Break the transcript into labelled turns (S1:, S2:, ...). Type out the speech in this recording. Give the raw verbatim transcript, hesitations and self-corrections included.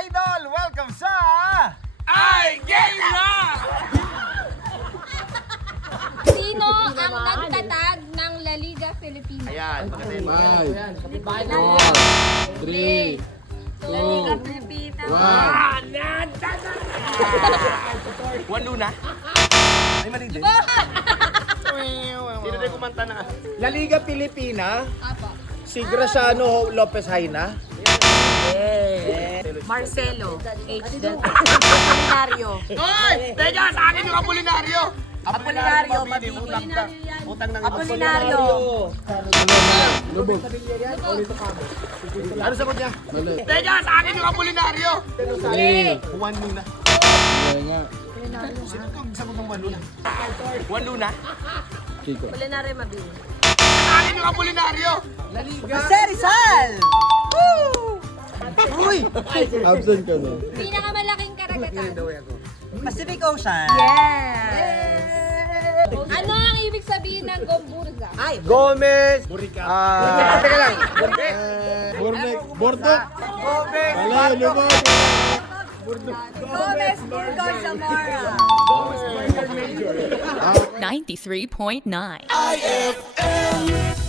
S1: idol! Welcome sa...
S2: Ay, game na!
S3: Sino ang nagtatag ng La Liga Filipina?
S1: Ayan, maganda yun.
S4: Five, four, three,
S3: La Liga
S4: two,
S3: Filipina.
S4: one.
S2: Juan Luna.
S1: Ay, mali din.
S2: Sino din kumanta na?
S1: La Liga Pilipina,
S3: Apo.
S1: si Graciano Lopez Haina.
S5: Marcelo H. Del Apolinario.
S2: Hoy! Teka, sa akin yung Apolinario!
S5: Apolinario,
S2: Mabini,
S5: Mabini.
S2: utang ka. Utang ng
S5: Apolinario.
S4: Lubog.
S1: Ano sagot niya?
S4: Mali.
S2: Teka, sa akin yung Apolinario!
S4: Three.
S1: Juan Luna.
S4: Mali nga.
S1: Sino itong sagot ng Juan Luna?
S2: Juan Luna?
S4: Chico.
S5: Apolinario Mabini.
S2: Sa akin yung Apolinario!
S5: Jose Rizal!
S1: Uy!
S4: Absent ka na.
S3: Pinakamalaking karagatan.
S5: Pacific Ocean.
S3: Yes! Ano ang ibig sabihin ng Gomburza?
S5: Ay,
S1: Gomez! Ah... Teka lang.
S4: Bornek. Bordok.
S1: Gomez!
S4: Mali, lubog.
S5: Gomez Burgos Zamora.
S6: ninety-three point nine.
S4: I F M.